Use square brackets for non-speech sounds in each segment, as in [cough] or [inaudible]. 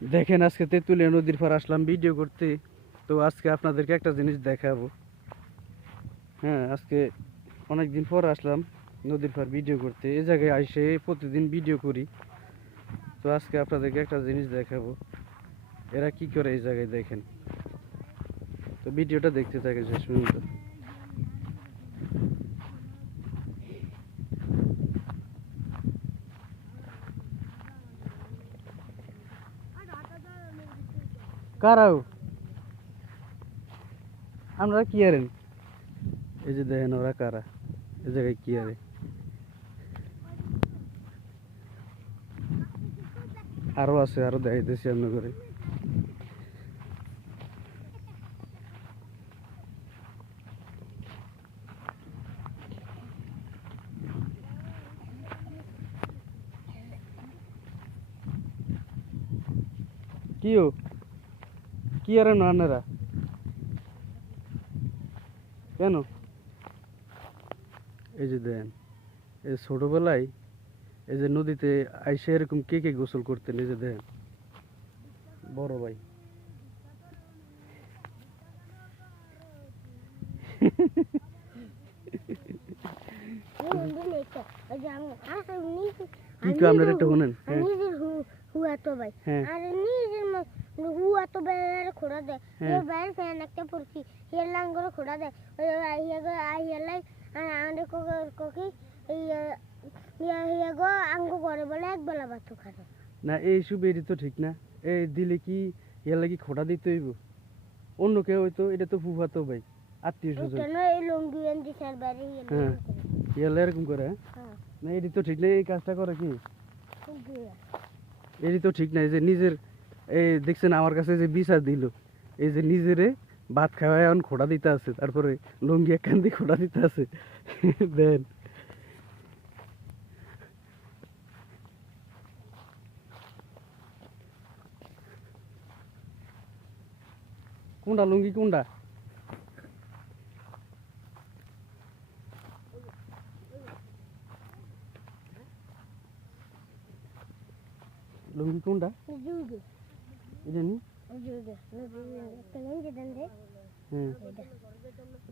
দেখেন, আজকে তেঁতুলিয়া নদীর পার আসলাম ভিডিও করতে। তো আজকে আপনাদেরকে একটা জিনিস দেখাবো। হ্যাঁ আজকে অনেক দিন পর আসলাম নদীর পার ভিডিও করতে। এই জায়গায় আইসে প্রতিদিন ভিডিও করি। তো আজকে আপনাদেরকে একটা জিনিস দেখাবো। এরা কি করে এই জায়গায় দেখেন? তো ভিডিওটা দেখতে থাকেন শেষ পর্যন্ত। কারাও আমরা কি আরেন? এই যে দেখেন ওরা কারা এই জায়গায় কি আরে? আরও আছে আরও দেখাইতেছি আমি করে কিও কি আরে নানারা কেন? এই যে দেন এই ছোটবেলায় এই যে নদীতে আইসে এরকম কে কে গোসল করতেন? এই যে দেন বড় ভাই। [laughs] কি আপনারা একটা শুনেন হ্যাঁ। নিজের হুয়া তো ভাই হ্যাঁ। আর নিজের হুয়া তো বাইরে খোড়া দেয় হ্যাঁ। এর বাইরে ফ্যান একটা পড়ছি এর লাঙ্গর খোড়া দেয় ওই আইয়া গো আইয়া লাই আর আমাদের কোকি এই ইয়া ইয়া গো আঙ্গু করে বলে এক বেলা ভাত খাবে না এই সব এটি তো ঠিক না। এই দিলে কি ইয়ার লাগি খোটা দিতে হইব? অন্য কেউ হয়তো এটা তো ফুফাতো ভাই আত্মীয় স্বজন। কেন এই লঙ্গি এনজি স্যার ইয়ে হ্যাঁ। ইয়ালে এরকম করে হ্যাঁ? হ্যাঁ। না এটি তো ঠিক না এই কাজটা করে কি? এটি তো ঠিক না যে নিজের এই দেখছেন আমার কাছে যে বিচার দিল। এই যে নিজেরে ভাত খাওয়ায় এখন খোটা দিতে আছে, তারপরে লুঙ্গি একখান দিয়ে খোটা দিতে আছে। [laughs] দেন। কোনটা লুঙ্গি কোনটা? লুঙ্গি কোনটা?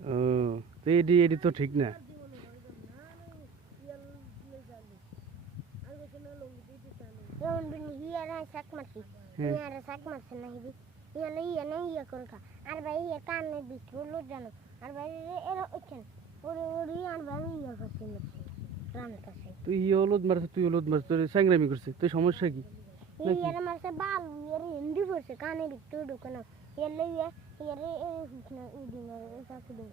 ও তো তো ঠিক না আর ভাই কানে বিস্ট বলল জানো আর ভাই এরা ওখানে ওরে ওরে আর ভাই করছে মারছে রান কাছে তুই ইয়ে হলুদ মারছে তুই হলুদ মারছে তোর স্যাংরামি করছে তুই সমস্যা কি? নাকি? হিয়ারা মারছে বাল হিয়ারে হিন্দি করছে কানে ভিতরে ঢুকানো হিয়ালে হিয়া হিয়ারে হুকনা উদি মারে সাকি দিন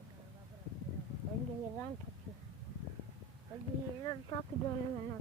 এই হিয়া রান থাকছে এই হিয়া সাকি দিন না